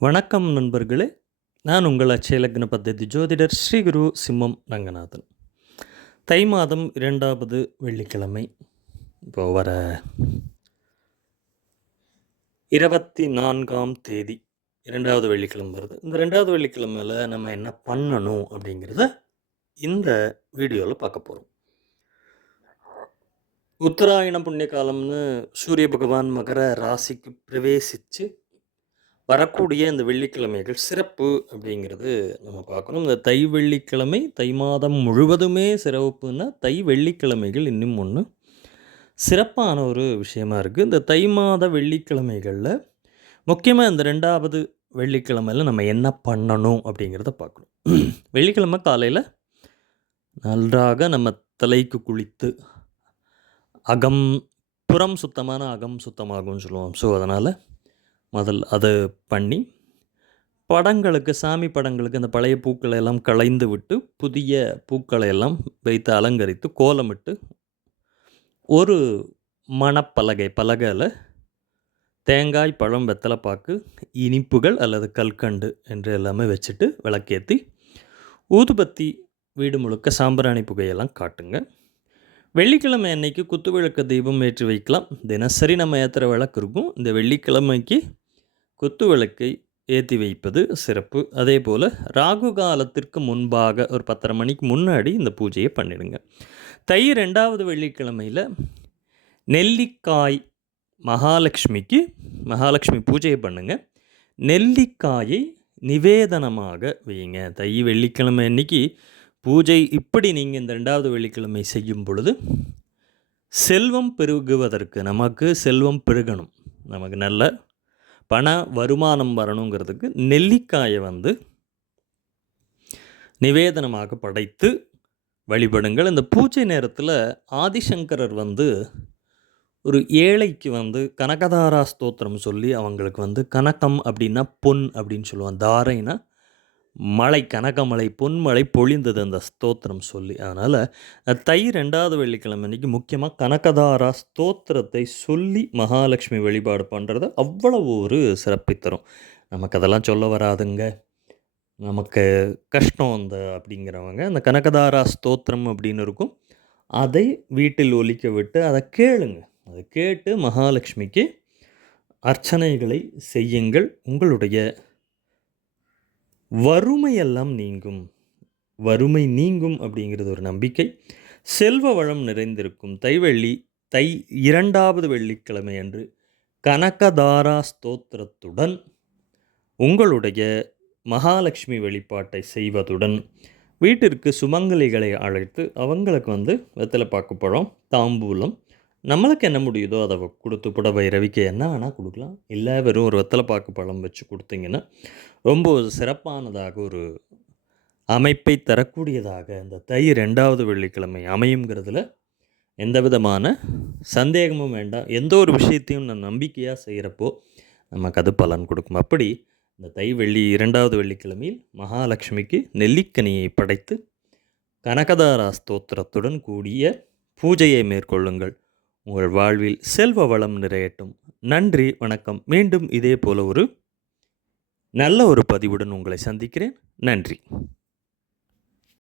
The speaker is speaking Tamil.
வணக்கம் நண்பர்களே. நான் உங்கள் அச்சயலக்ன லக்ன ஜோதிடர் ஸ்ரீகுரு சிம்மம் ரங்கநாதன். தை மாதம் இரண்டாவது வெள்ளிக்கிழமை. இப்போ வர இருபத்தி நான்காம் தேதி இரண்டாவது வெள்ளிக்கிழமை வருது. இந்த ரெண்டாவது வெள்ளிக்கிழமையில் நம்ம என்ன பண்ணணும் அப்படிங்கிறத இந்த வீடியோவில் பார்க்க போகிறோம் உத்தராயண புண்ணிய காலம்னு சூரிய பகவான் மகர ராசிக்கு பிரவேசித்து வரக்கூடிய இந்த வெள்ளிக்கிழமைகள் சிறப்பு அப்படிங்கிறது நம்ம பார்க்கணும். இந்த தை வெள்ளிக்கிழமை தை மாதம் முழுவதுமே சிறப்புன்னா தை வெள்ளிக்கிழமைகள் இன்னும் ஒன்று சிறப்பான ஒரு விஷயமா இருக்குது இந்த தை மாத வெள்ளிக்கிழமைகளில் முக்கியமாக இந்த ரெண்டாவது வெள்ளிக்கிழமையில் நம்ம என்ன பண்ணணும் அப்படிங்கிறத பார்க்கணும். வெள்ளிக்கிழமை காலையில் நன்றாக நம்ம தலைக்கு குளித்து அகம் புறம் சுத்தமான அகம் சுத்தமாகும்னு சொல்லுவோம். ஸோ அதனால் முதல் அதை பண்ணி படங்களுக்கு சாமி படங்களுக்கு அந்த பழைய பூக்களை எல்லாம் களைந்து விட்டு புதிய பூக்களை எல்லாம் வைத்து அலங்கரித்து கோலமிட்டு ஒரு மணப்பலகை பலகையில் தேங்காய் பழம் வெத்தலைப்பாக்கு இனிப்புகள் அல்லது கல்கண்டு என்று எல்லாமே வச்சுட்டு விளக்கேற்றி ஊதுபத்தி வீடு முழுக்க சாம்பிராணி புகையெல்லாம் காட்டுங்க. வெள்ளிக்கிழமை அன்னைக்கு குத்துவிளக்கு தீபம் ஏற்றி வைக்கலாம். தினசரி நம்ம ஏற்றுற விளக்கு இருக்கும். இந்த வெள்ளிக்கிழமைக்கு குத்துவிளக்கை ஏற்றி வைப்பது சிறப்பு. அதே போல் ராகு காலத்திற்கு முன்பாக ஒரு பத்தரை மணிக்கு முன்னாடி இந்த பூஜையை பண்ணிடுங்க. தை ரெண்டாவது வெள்ளிக்கிழமையில் நெல்லிக்காய் மகாலட்சுமிக்கு மகாலட்சுமி பூஜையை பண்ணுங்கள் நெல்லிக்காயை நிவேதனமாக வையுங்க. தை வெள்ளிக்கிழமை அன்னைக்கு பூஜை இப்படி நீங்கள் இந்த ரெண்டாவது வெள்ளிக்கிழமை செய்யும் பொழுது செல்வம் பெருகுவதற்கு நமக்கு செல்வம் பெருகணும். நமக்கு நல்ல பண வருமானம் வரணுங்கிறதுக்கு நெல்லிக்காயை வந்து நிவேதனமாக படைத்து வழிபடுங்கள். இந்த பூஜை நேரத்தில் ஆதிசங்கரர் வந்து ஒரு ஏழைக்கு வந்து கனகதாரா ஸ்தோத்திரம் சொல்லி அவங்களுக்கு வந்து கனகம் அப்படின்னா பொன் அப்படின்னு சொல்லுவான் தாரைனா மழை கனகமழை பொன்மழை பொழிந்தது அந்த ஸ்தோத்திரம் சொல்லி. அதனால் தை ரெண்டாவது வெள்ளிக்கிழமை அன்றைக்கி முக்கியமாக கனகதாரா ஸ்தோத்திரத்தை சொல்லி மகாலட்சுமி வழிபாடு பண்ணுறது அவ்வளவு ஒரு சிறப்பை தரும் நமக்கு அதெல்லாம் சொல்ல வராதுங்க. நமக்கு கஷ்டம் அந்த அப்படிங்கிறவங்க அந்த கனகதாரா ஸ்தோத்திரம் அப்படின்னு இருக்கும். அதை வீட்டில் ஒலிக்க விட்டு அதை கேளுங்க. அதை கேட்டு மகாலட்சுமிக்கு அர்ச்சனைகளை செய்யுங்கள். உங்களுடைய வறுமையெல்லாம் நீங்கும். வறுமை நீங்கும் அப்படிங்கிறது ஒரு நம்பிக்கை. செல்வ வளம் நிறைந்திருக்கும். தைவெள்ளி தை இரண்டாவது வெள்ளிக்கிழமை அன்று கனகதாரா ஸ்தோத்திரத்துடன் உங்களுடைய மகாலட்சுமி வழிபாட்டை செய்வதுடன் வீட்டிற்கு சுமங்கலிகளை அழைத்து அவங்களுக்கு வந்து வெத்தலை பார்க்கப்பழம் தாம்பூலம் நம்மளுக்கு என்ன முடியுதோ அதை கொடுத்து புடவை ரவிக்கு என்ன வேணால் கொடுக்கலாம். இல்லை வெறும் ஒரு வெத்தலைப்பாக்கு பழம் வச்சு கொடுத்தீங்கன்னா ரொம்ப சிறப்பானதாக ஒரு அமைப்பை தரக்கூடியதாக இந்த தை ரெண்டாவது வெள்ளிக்கிழமை அமையுங்கிறதுல எந்த விதமான சந்தேகமும் வேண்டாம். எந்த ஒரு விஷயத்தையும் நான் நம்பிக்கையாக செய்கிறப்போ நமக்கு அது பலன் கொடுக்கும். அப்படி இந்த தை வெள்ளி இரண்டாவது வெள்ளிக்கிழமையில் மகாலட்சுமிக்கு நெல்லிக்கனியை படைத்து கனகதாரா ஸ்தோத்திரத்துடன் கூடிய பூஜையை மேற்கொள்ளுங்கள். உங்கள் வாழ்வில் செல்வ வளம் நிறையட்டும். நன்றி வணக்கம். மீண்டும் இதே போல ஒரு நல்ல ஒரு பதிவுடன் உங்களை சந்திக்கிறேன். நன்றி.